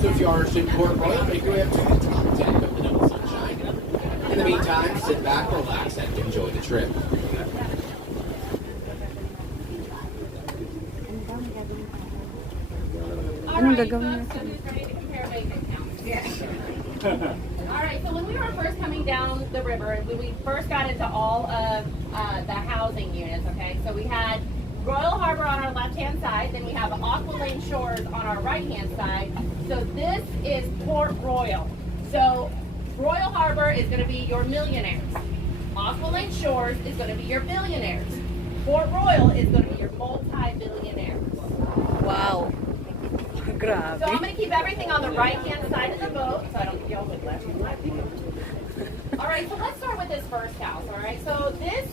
So if you are in Port Royal, make your way up to the top deck of the Double Sunshine. In the meantime, sit back, relax, and enjoy the trip. All right, folks, so who's ready to compare bank accounts? Yeah. All right, so when we were first coming down the river, when we first got into all of the housing units, okay, so we had Royal Harbor on our left-hand side, then we have Aqua Lane Shores on our right-hand side. So this is Port Royal. So Royal Harbor is going to be your millionaires. Aqua Lane Shores is going to be your billionaires. Port Royal is going to be your multi-billionaires. Wow. Grabe. So I'm going to keep everything on the right-hand side of the boat, so I don't yell with left and right. All right, so let's start with this first house, all right? So this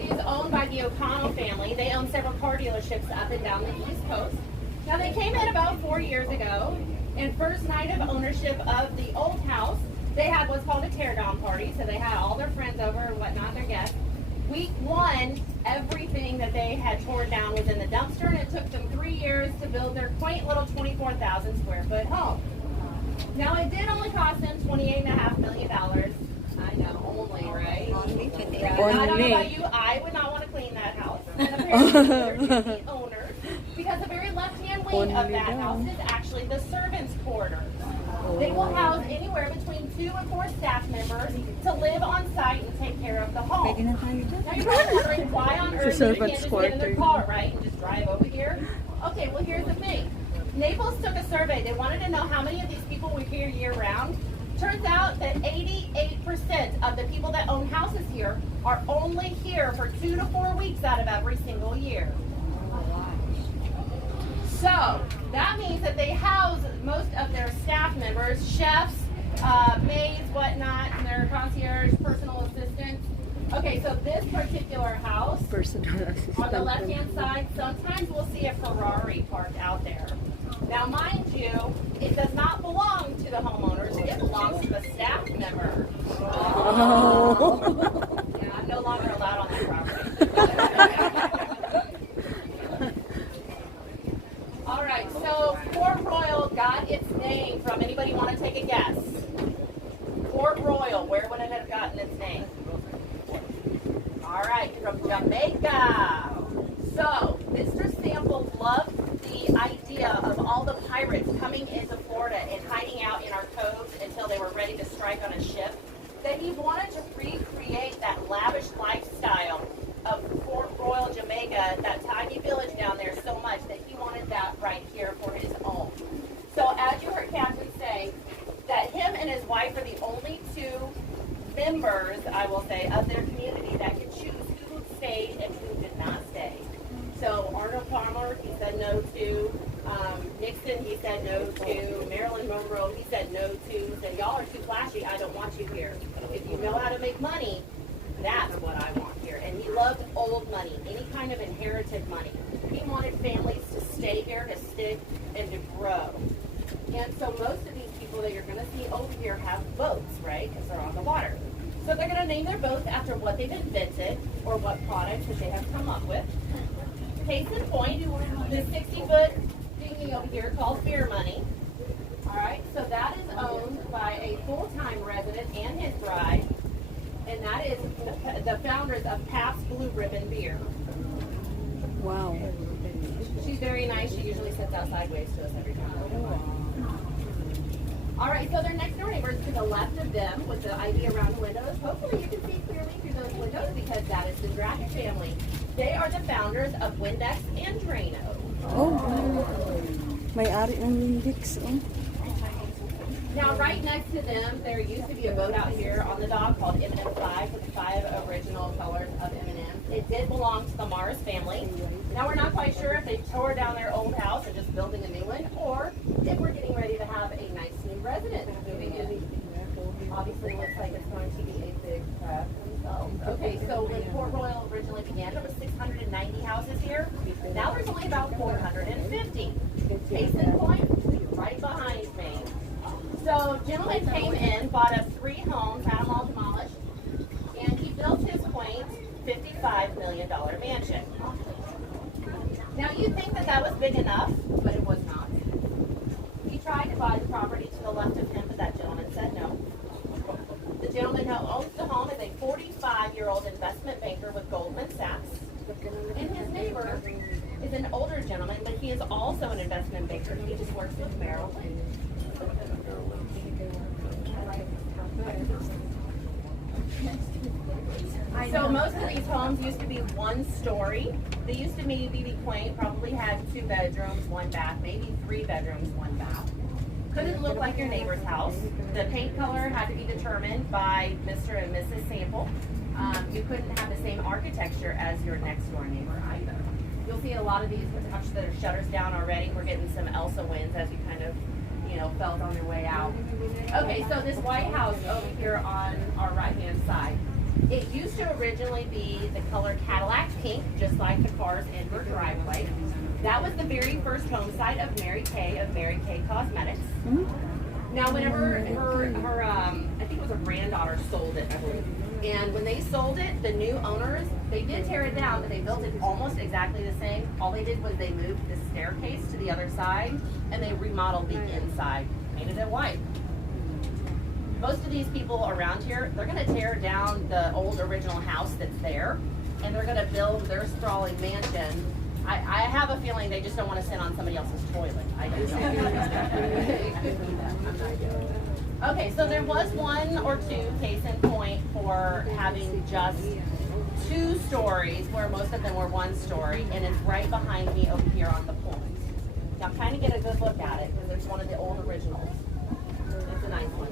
is owned by the O'Connell family. They own several car dealerships up and down the East Coast. Now, they came in about 4 years ago, and first night of ownership of the old house, they had what's called a tear-down party, so they had all their friends over and whatnot, their guests. Week one, everything that they had torn down was in the dumpster, and it took them 3 years to build their quaint little 24,000 square foot home. Now, it did only cost them $28.5 million. I know, only, right? Yeah, I don't know about you, I would not want to clean that house. And apparently, the owners, because the very left-hand wing of that house is actually the servants' quarters. They will house anywhere between 2 and 4 staff members to live on site and take care of the home. Now you're probably wondering why on earth you can't just get in their car, right, and just drive over here? Okay, well here's the thing. Naples took a survey. They wanted to know how many of these people were here year-round. Turns out that 88% of the people that own houses here are only here for 2 to 4 weeks out of every single year. So that means that they house most of their staff members, chefs, maids, whatnot, and their concierge, personal assistants. Okay, so this particular house, on the left-hand side, sometimes we'll see a Ferrari parked out there. Now, mind you, it does not belong to the homeowners. It belongs to the staff member. Oh. Yeah, I'm no longer allowed on that property. All right, so Port Royal got its name from, anybody want to take a guess? Port Royal, where would it have gotten its name? All right, from Jamaica. So, Mr. Sample loved the idea of all the pirates coming into Florida and hiding out in our coves until they were ready to strike on a ship, that he wanted to recreate that lavish lifestyle of Port Royal, Jamaica, that tiny village down there so much that he wanted that right here for his own. So as you heard Captain say, that him and his wife are the only 2 members, I will say, of their community that could choose who stayed and who did not stay. So Arnold Palmer, he said no to. Nixon, he said no to. Marilyn Monroe, he said no to. He said, y'all are too flashy, I don't want you here. If you know how to make money, that's what I want here. And he loved old money, any kind of inherited money. He wanted families to stay here, to stick, and to grow. And so most of these people that you're going to see over here have boats, right? Because they're on the water. So they're going to name their boats after what they've invented or what products that they have come up with. Case in point, the 60-foot dinghy over here called Beer Money. All right, so that is owned by a full-time resident and his bride, and that is the founders of Pabst Blue Ribbon Beer. Wow. She's very nice. She usually sits out sideways to us every time. All right, so their next door neighbors to the left of them with the ID around the windows. Hopefully you can see clearly through those windows because that is the Dragon family. They are the founders of Windex and Drano. Oh, may-ari ng Windex. Oh. Now, right next to them, there used to be a boat out here on the dock called M&M 5 with the 5 original colors of M&M. It did belong to the Mars family. Now, we're not quite sure if they tore down their old house and just building a new one, or if we're getting ready to have a nice new resident moving in. Obviously, it looks like it's going to be a big craft themselves. Okay, so when Port Royal originally began, there was 690 houses here. Now there's only about 450. Case in point, right behind me. So, gentleman came in, bought us 3 homes, had them all demolished, and he built his quaint $55 million mansion. Now, you'd think that that was big enough, but it was not. He tried tried to buy the property to the left of him, but that gentleman said no. The gentleman who owns the home is a 45-year-old investment banker with Goldman Sachs. And his neighbor is an older gentleman, but he is also an investment banker. He just works with Merrill Lynch. So most of these homes used to be one story. They used to be quaint, probably had 2 bedrooms, 1 bath, maybe 3 bedrooms, 1 bath. Couldn't look like your neighbor's house. The paint color had to be determined by Mr. and Mrs. Sample. You couldn't have the same architecture as your next door neighbor either. You'll see a lot of these touch their shutters down already. We're getting some Elsa winds as you kind of, felt on your way out. Okay, so this White House over here on our right-hand side, it used to originally be the color Cadillac pink, just like the cars in her driveway. That was the very first home site of Mary Kay Cosmetics. Now, whenever her I think it was her granddaughter sold it, I believe. And when they sold it, the new owners, they did tear it down, but they built it almost exactly the same. All they did was they moved the staircase to the other side, and they remodeled the inside, painted it white. Most of these people around here, they're going to tear down the old original house that's there, and they're going to build their sprawling mansion. I have a feeling they just don't want to sit on somebody else's toilet. I don't know. Okay, so there was 1 or 2 case in point for having just 2 stories, where most of them were 1 story, and it's right behind me over here on the point. Now, kind of get a good look at it, because it's one of the old originals. It's a nice one.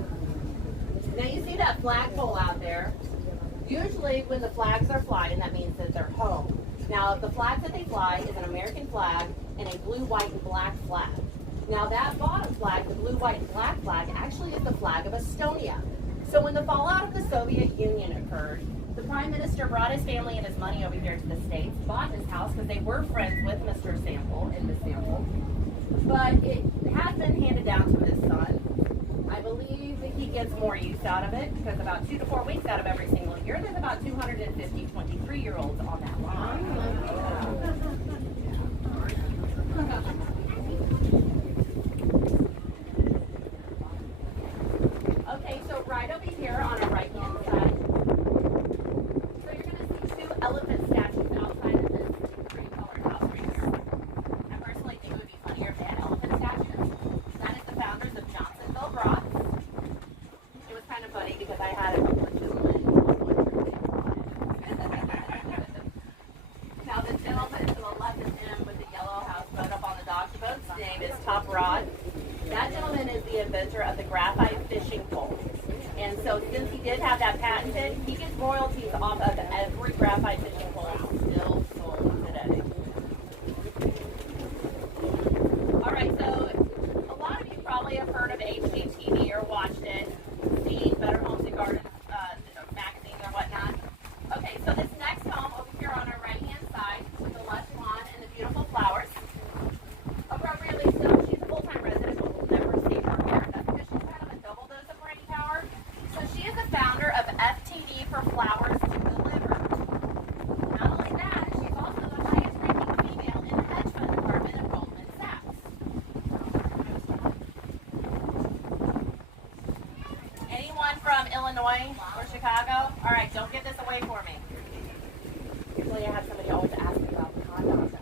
Now, you see that flagpole out there? Usually, when the flags are flying, that means that they're home. Now, the flag that they fly is an American flag and a blue, white, and black flag. Now, that bottom flag, the blue, white, and black flag, actually is the flag of Estonia. So when the fallout of the Soviet Union occurred, the Prime Minister brought his family and his money over here to the States, bought his house because they were friends with Mr. Sample and Miss Sample. But it has been handed down to his son. I believe that he gets more use out of it, because about 2 to 4 weeks out of every single year, there's about 250 23-year-olds on that line. Okay, so right over here on our right-hand side, so you're going to see 2 elephant statues outside of this pretty colored house right here. I personally think it would be funnier if they had elephant statues. That is the founders of Johnsonville Brats. It was kind of funny because I had a couple of gentlemen. Now the gentleman to the left of him with the yellow houseboat up on the dock boat's name is Top Rod. That gentleman is the inventor of the graphite fishing pole. And so since he did have that patented, he gets royalties off of every graphite fishing pole still sold today. All right, so a lot of you probably have heard of HGTV or watched it, seen Better Homes and Gardens magazines or whatnot. Okay, so this next home over here on our right-hand side with the lush lawn and the beautiful flowers. Appropriately so, she's a full-time resident, but we'll never see her here. That's because she's kind of a double dose of brain power. So she is the founder of FTD for Flowers to Deliver. Not only that, she's also the highest-ranking female in the hedge fund department of Goldman Sachs. Anyone from Illinois or Chicago? All right, don't give this away for me. Usually I have somebody always ask me about the hot dogs.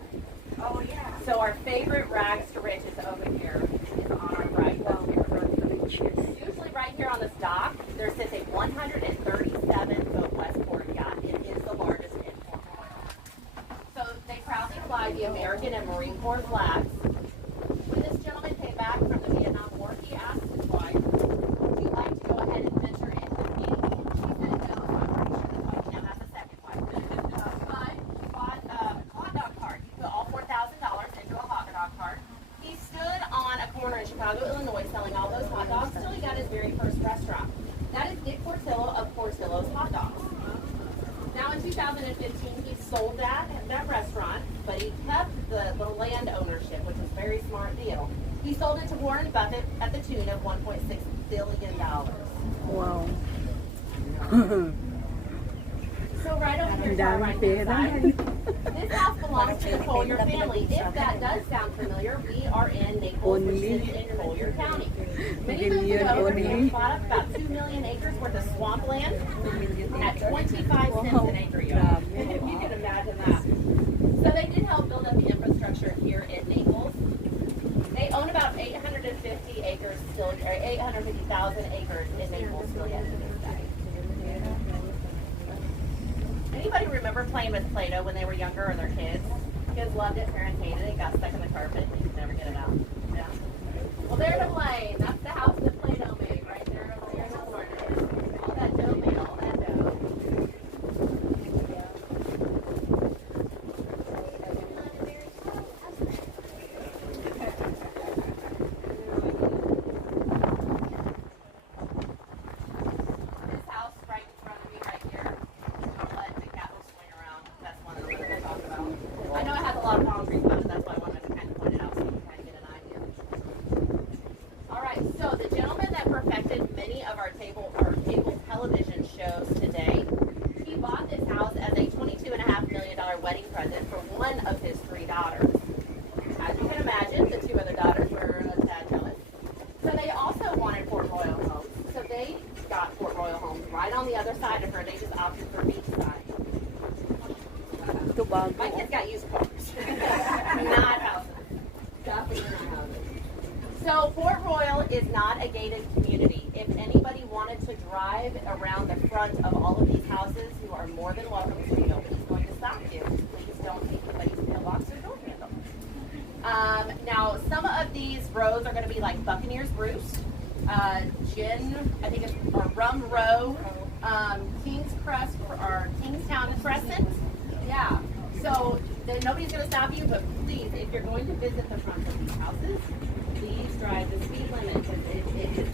Oh, yeah. So our favorite rags to riches over here is on our right. Usually right here on this dock, there sits a 137-foot Westport yacht. It is the largest in Fort Lauderdale. So they proudly fly the American and Marine Corps flags. When this gentleman came back from the Vietnam War, he asked his wife, would you like to go ahead and venture in with me? She said no, so I'm pretty sure that wife now has a second wife. But bought a hot dog cart. He put all $4,000 into a hot dog cart. He stood on a corner in Chicago, Illinois, selling all those hot dogs till he got his very first restaurant. That is Dick Portillo of Portillo's Hot Dogs. Now in 2015, he sold that restaurant, but he kept the land ownership, which is a very smart deal. He sold it to Warren Buffett at the tune of $1.6 billion. Wow. So right over here to our right-hand side, This house belongs to the Collier family. If that does sound familiar, we are in Naples, which is in Collier County. Many moons ago, we bought up about 2 million acres worth of swampland at 25 cents an acre, y'all. If you can imagine that. So they did help build up the infrastructure here in Naples. They own about 850 acres still, or 850,000 acres in Naples still yet to this day. Anybody remember playing with Play-Doh when they were younger or their kids? Kids loved it, parents hated it, got stuck in the carpet, and you could never get it out. Yeah. Well, there's a Blaine. That's the house that Play-Doh made right there over there in the corner. All that dough made all that dough. This house right in front of me right here, I'll let the cat will swing around. That's one of the ones I talk about. I know it has a lot of palm trees on it, that's why I wanted to kind of point it out so you can kind of get an idea. All right, so the gentleman that perfected many of our cable television shows today, he bought this house as a $22.5 million wedding present for one of his 3 daughters. As you can imagine, the 2 other daughters were a tad jealous. So they also wanted Port Royal homes. So they got Port Royal homes right on the other side of her. They just opted for beachside. My kids got used cars, not houses. Definitely not houses. So Port Royal is not a gated community. If anybody wanted to drive around the front of all of these houses, you are more than welcome to. Nobody's going to stop you. Please don't take anybody's mailbox or door handle. Now, some of these roads are going to be like Buccaneers Roost, I think it's Rum Row, King's Crest, or Kingstown Crescent. Yeah. So nobody's going to stop you, but please, if you're going to visit the front of these houses, please drive the speed limit because it is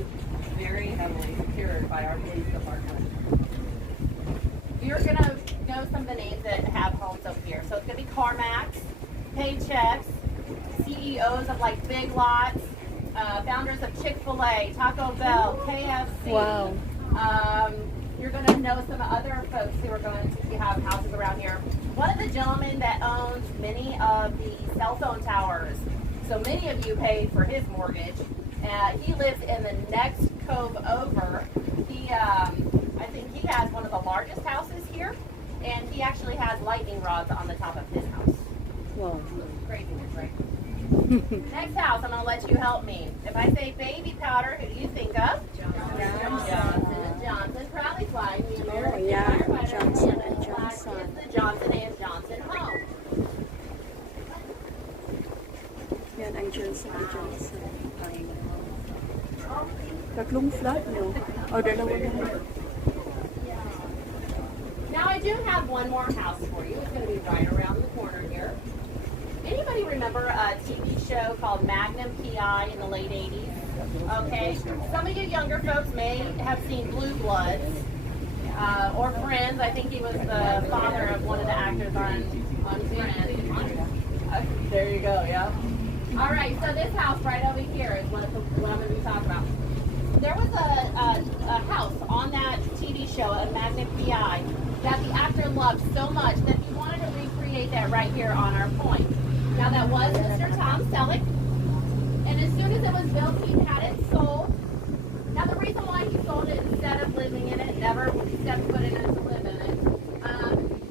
very heavily secured by our police department. You're going to know some of the names that have homes over here. So it's going to be CarMax, Paychecks, CEOs of like Big Lots, founders of Chick-fil-A, Taco Bell, KFC. Wow. You're going to know some other folks who are going to have houses around here. One of the gentlemen that owns many of the cell phone towers, so many of you paid for his mortgage. He lives in the next cove over. I think he has one of the largest houses here, and he actually has lightning rods on the top of his house. Wow. Craziness, right? Next house, I'm going to let you help me. If I say baby powder, who do you think of? Johnson & Johnson. Proudly flying the American firefighter. Johnson & Is Johnson. the Johnson & Johnson home. Yan ang Johnson & Johnson. Tatlong flat, no? O, dalawa na. Now I do have one more house for you. It's going to be right around the corner here. Anybody remember a TV show called Magnum PI in the late 80s? Okay. Some of you younger folks may have seen Blue Bloods or Friends. I think he was the father of one of the actors on Friends. There you go, yeah. All right, so this house right over here is what I'm going to be talking about. There was a house on that TV show, a Magnum PI, that the actor loved so much that he wanted to recreate that right here on our point. Now that was Mr. Tom Selleck, and as soon as it was built, he had it sold. Now the reason why he sold it instead of living in it, never stepped foot in it to live in it,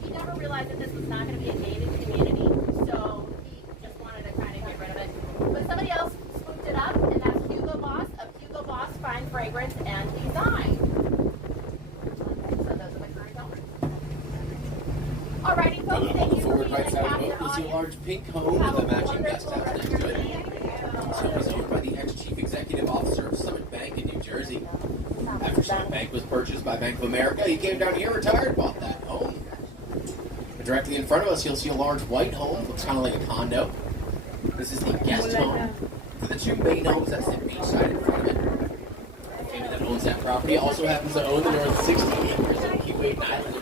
he never realized that this was not going to be a gated community, so he just wanted to kind of get rid of it. But somebody else swooped it up, and that's Hugo Boss of Hugo Boss Fine Fragrance and Design. So those are the current owners. Alrighty, folks, thank you for Forward being right side of the a boat, you'll see a large pink home with a matching guest house next to it. So it was owned by the ex-chief executive officer of Summit Bank in New Jersey. After Summit Bank was purchased by Bank of America, he came down here, retired, bought that home. But directly in front of us, you'll see a large white home. Looks kind of like a condo. This is the guest home. For the 2 main homes, that's the beachside in front of it. The family that owns that property also happens to own the north 60 acres of Keyway Island.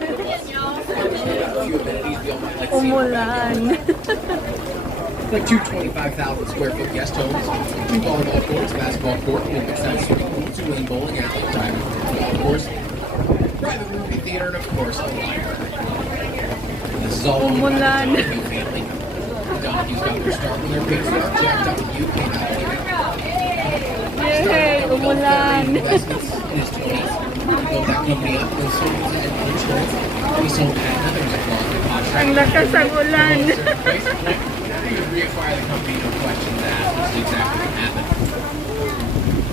A few amenities we all might like to see in our backyard. Like 2 25,000 square foot guest homes, 2 volleyball courts, basketball court, Olympic size swimming pool, 2 lane bowling alley, private golf course, private movie theater, and of course a library. The is all owned by the Umulan. Donahue family. The Donahues got their start with their patriarch Jack W. came out here. Yay! Umulan! Investments in his 20s. He built that company up and sold it to insurance. He sold another McLaughlin contract. Ang lakas ng ulan. He would reacquire the company, no questions asked, which is exactly what happened.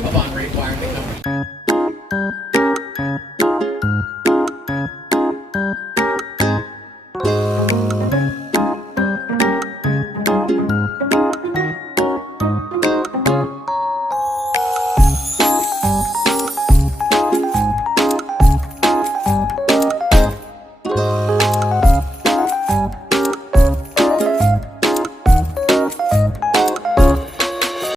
Upon reacquiring the company.